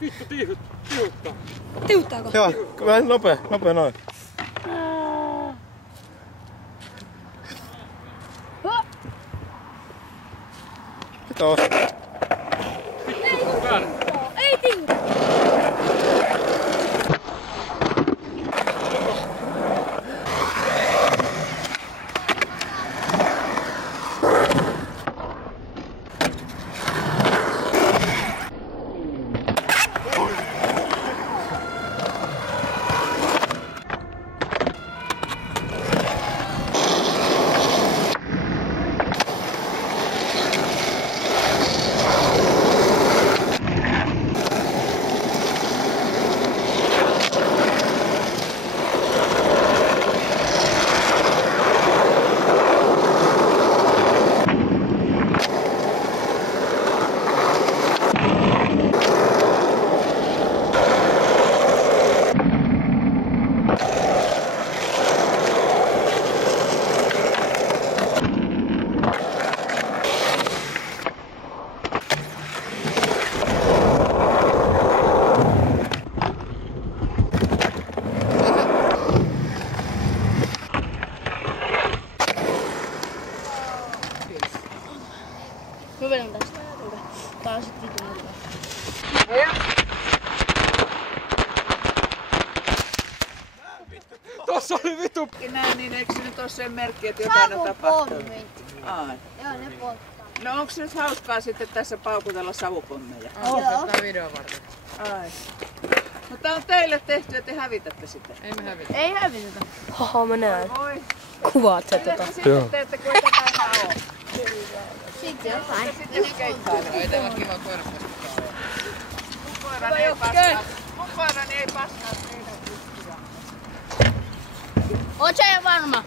Vittu tihuttaa. Tihuttaako? Joo, vähän nopea noin. Kiitos. Ei tihuta. Mä vedän tästä. Tää on sit vitun hyvä. Tossa oli vitu. Näin, niin eikö se nyt ole sen merkki, että jotain on tapahtunut? Ai. Joo, ne polttaa. No onko se nyt hauskaa sitten tässä paukutella savupommeja? Joo. Tää video varten. Ai. No tää on teille tehty ja te hävitätte sitä. Ei me hävitä. Ei hävitetä. Haha, mä näen. Voi. Kuvaat sä Mitä tota. te sitten teette, kun ei tätä enää oo? Sitten jotain. Ja sitten skeittailee. Ei tää on kiva koirapasta. Mun koirani ei passaa teidän juttuja. Oot sä varma?